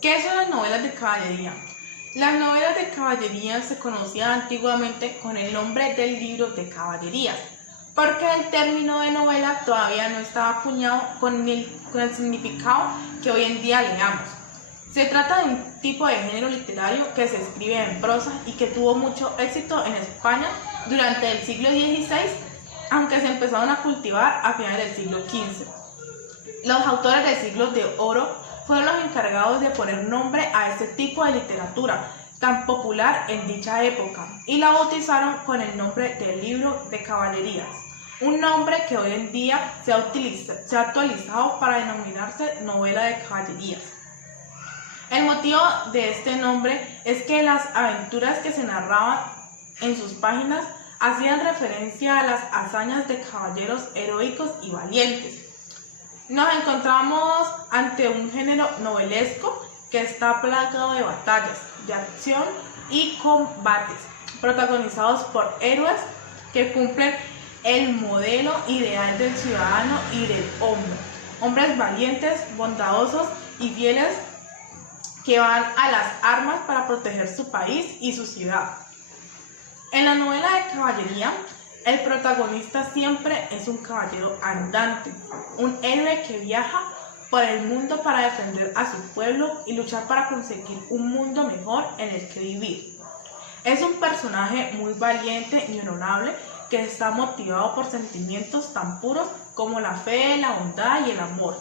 ¿Qué son las novelas de caballería? Las novelas de caballería se conocían antiguamente con el nombre del libro de caballerías, porque el término de novela todavía no estaba acuñado con el significado que hoy en día le damos. Se trata de un tipo de género literario que se escribe en prosa y que tuvo mucho éxito en España durante el siglo XVI, aunque se empezaron a cultivar a finales del siglo XV. Los autores del siglo de oro fueron los encargados de poner nombre a este tipo de literatura tan popular en dicha época y la bautizaron con el nombre de libro de caballerías, un nombre que hoy en día se ha actualizado para denominarse novela de caballerías. El motivo de este nombre es que las aventuras que se narraban en sus páginas hacían referencia a las hazañas de caballeros heroicos y valientes. Nos encontramos ante un género novelesco que está plagado de batallas, de acción y combates, protagonizados por héroes que cumplen el modelo ideal del ciudadano y del hombre. Hombres valientes, bondadosos y fieles que van a las armas para proteger su país y su ciudad. En la novela de caballería, el protagonista siempre es un caballero andante, un héroe que viaja por el mundo para defender a su pueblo y luchar para conseguir un mundo mejor en el que vivir. Es un personaje muy valiente y honorable que está motivado por sentimientos tan puros como la fe, la bondad y el amor.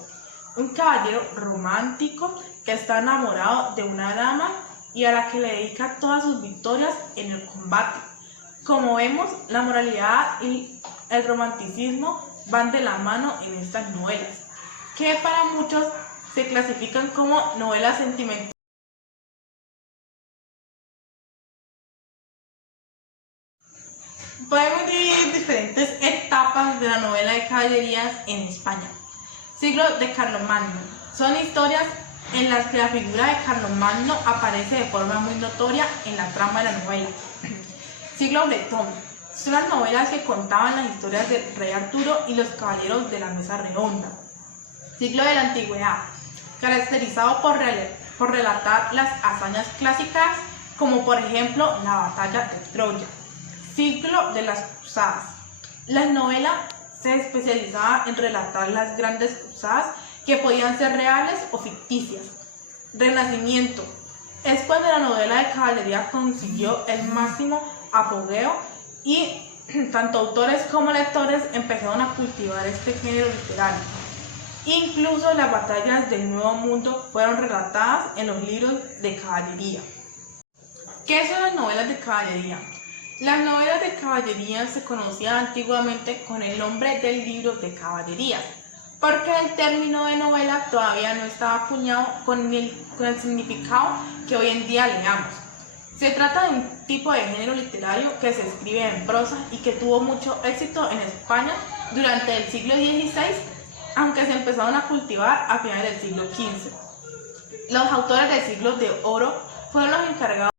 Un caballero romántico que está enamorado de una dama y a la que le dedica todas sus victorias en el combate. Como vemos, la moralidad y el romanticismo van de la mano en estas novelas, que para muchos se clasifican como novelas sentimentales. Podemos dividir diferentes etapas de la novela de caballerías en España. Siglo de Carlomagno. Son historias en las que la figura de Carlomagno aparece de forma muy notoria en la trama de la novela. Siglo Bretón. Son las novelas que contaban las historias del rey Arturo y los caballeros de la mesa redonda. Siglo de la Antigüedad. Caracterizado por relatar las hazañas clásicas, como por ejemplo la batalla de Troya. Siglo de las Cruzadas. La novela se especializaba en relatar las grandes cruzadas que podían ser reales o ficticias. Renacimiento. Es cuando la novela de caballería consiguió el máximo apogeo y tanto autores como lectores empezaron a cultivar este género literario. Incluso las batallas del Nuevo Mundo fueron relatadas en los libros de caballería. ¿Qué son las novelas de caballería? Las novelas de caballería se conocían antiguamente con el nombre del libro de caballerías, porque el término de novela todavía no estaba acuñado con el significado que hoy en día le damos. Se trata de un tipo de género literario que se escribe en prosa y que tuvo mucho éxito en España durante el siglo XVI, aunque se empezaron a cultivar a finales del siglo XV. Los autores del siglo de oro fueron los encargados.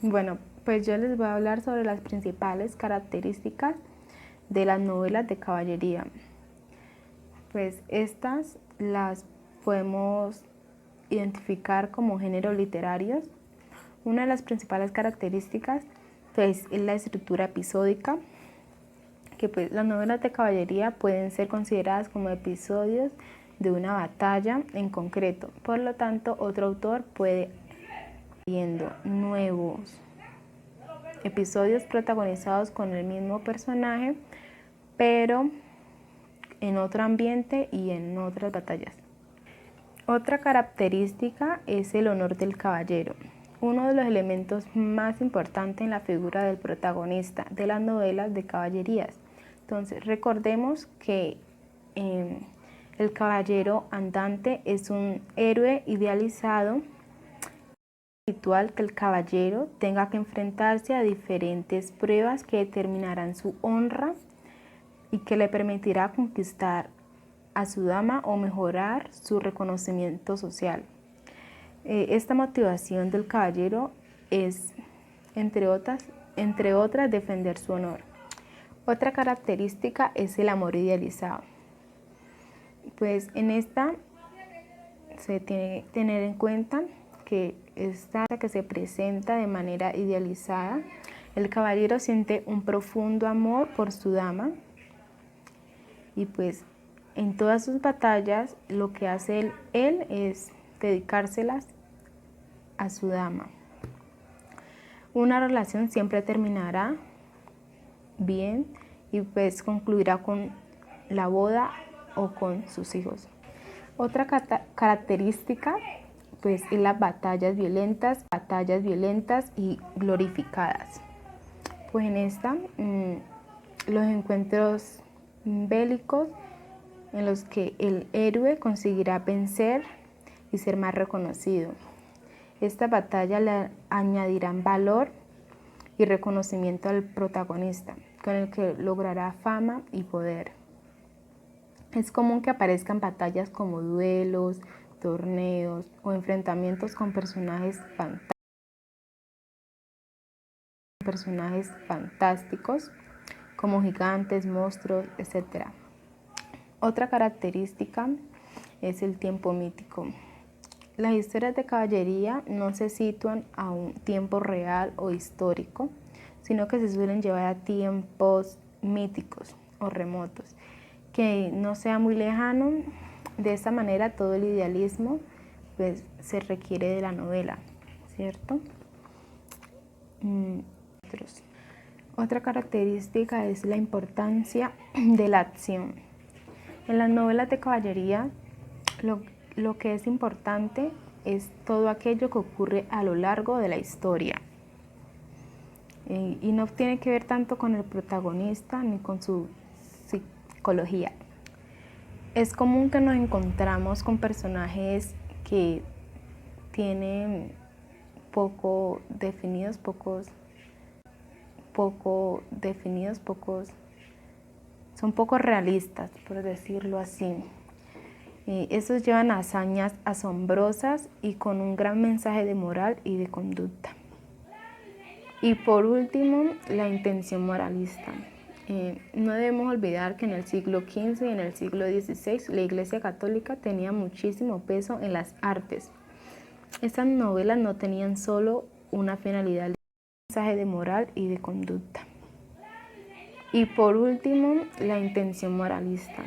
Bueno, pues yo les voy a hablar sobre las principales características de las novelas de caballería. Pues estas las podemos identificar como géneros literarios. Una de las principales características pues, es la estructura episódica, que pues, las novelas de caballería pueden ser consideradas como episodios de una batalla en concreto. Por lo tanto, otro autor puede viendo nuevos episodios protagonizados con el mismo personaje, pero en otro ambiente y en otras batallas. Otra característica es el honor del caballero, uno de los elementos más importantes en la figura del protagonista de las novelas de caballerías. Entonces, recordemos que el caballero andante es un héroe idealizado. Es habitual que el caballero tenga que enfrentarse a diferentes pruebas que determinarán su honra y que le permitirá conquistar a su dama o mejorar su reconocimiento social. Esta motivación del caballero es, entre otras, defender su honor. Otra característica es el amor idealizado. Pues en esta se tiene que tener en cuenta que esta que se presenta de manera idealizada, el caballero siente un profundo amor por su dama y pues en todas sus batallas lo que hace él es dedicárselas a su dama. Una relación siempre terminará bien y pues concluirá con la boda o con sus hijos. Otra característica pues es las batallas violentas y glorificadas. Pues en esta los encuentros bélicos en los que el héroe conseguirá vencer y ser más reconocido. Esta batalla le añadirán valor y reconocimiento al protagonista, con el que logrará fama y poder. Es común que aparezcan batallas como duelos, torneos o enfrentamientos con personajes fantásticos como gigantes, monstruos, etc. Otra característica es el tiempo mítico. Las historias de caballería no se sitúan a un tiempo real o histórico, sino que se suelen llevar a tiempos míticos o remotos, que no sea muy lejano. De esta manera todo el idealismo pues, se requiere de la novela, ¿cierto? Otra característica es la importancia de la acción. En las novelas de caballería lo que es importante es todo aquello que ocurre a lo largo de la historia. Y no tiene que ver tanto con el protagonista ni con su psicología. Es común que nos encontramos con personajes que tienen son poco realistas, por decirlo así. Estos llevan hazañas asombrosas y con un gran mensaje de moral y de conducta. Y por último, la intención moralista. No debemos olvidar que en el siglo XV y en el siglo XVI la Iglesia Católica tenía muchísimo peso en las artes. Estas novelas no tenían solo una finalidad, un mensaje de moral y de conducta. Y por último, la intención moralista.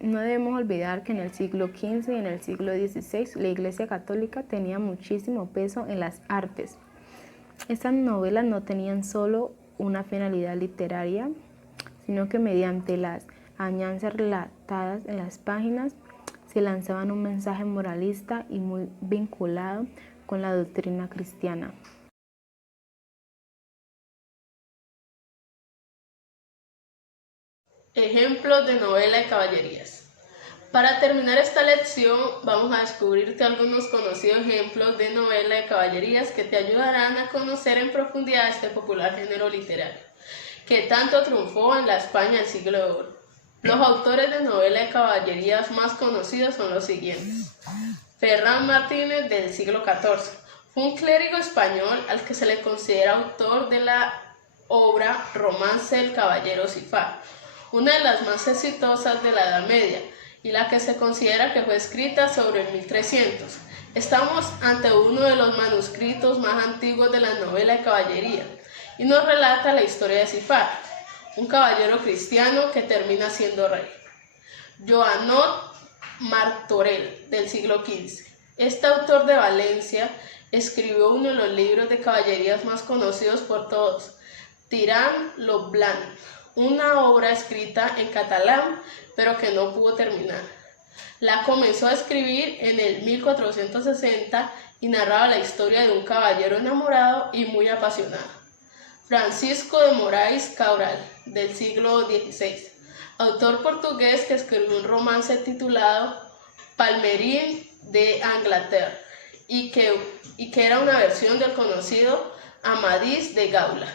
No debemos olvidar que en el siglo XV y en el siglo XVI la Iglesia Católica tenía muchísimo peso en las artes. Estas novelas no tenían solo una finalidad literaria, sino que mediante las añadas relatadas en las páginas se lanzaban un mensaje moralista y muy vinculado con la doctrina cristiana. Ejemplos de novela de caballerías. Para terminar esta lección vamos a descubrirte algunos conocidos ejemplos de novela de caballerías que te ayudarán a conocer en profundidad este popular género literario, que tanto triunfó en la España del siglo de oro. Los autores de novela de caballerías más conocidos son los siguientes. Ferran Martínez, del siglo XIV, fue un clérigo español al que se le considera autor de la obra Romance del Caballero Cifar, una de las más exitosas de la Edad Media, y la que se considera que fue escrita sobre el 1300. Estamos ante uno de los manuscritos más antiguos de la novela de caballería y nos relata la historia de Cifar, un caballero cristiano que termina siendo rey. Joanot Martorell, del siglo XV. Este autor de Valencia escribió uno de los libros de caballerías más conocidos por todos, Tirant lo Blanc, una obra escrita en catalán, pero que no pudo terminar. La comenzó a escribir en el 1460 y narraba la historia de un caballero enamorado y muy apasionado. Francisco de Moraes Cabral, del siglo XVI, autor portugués que escribió un romance titulado Palmerín de Inglaterra y que era una versión del conocido Amadís de Gaula.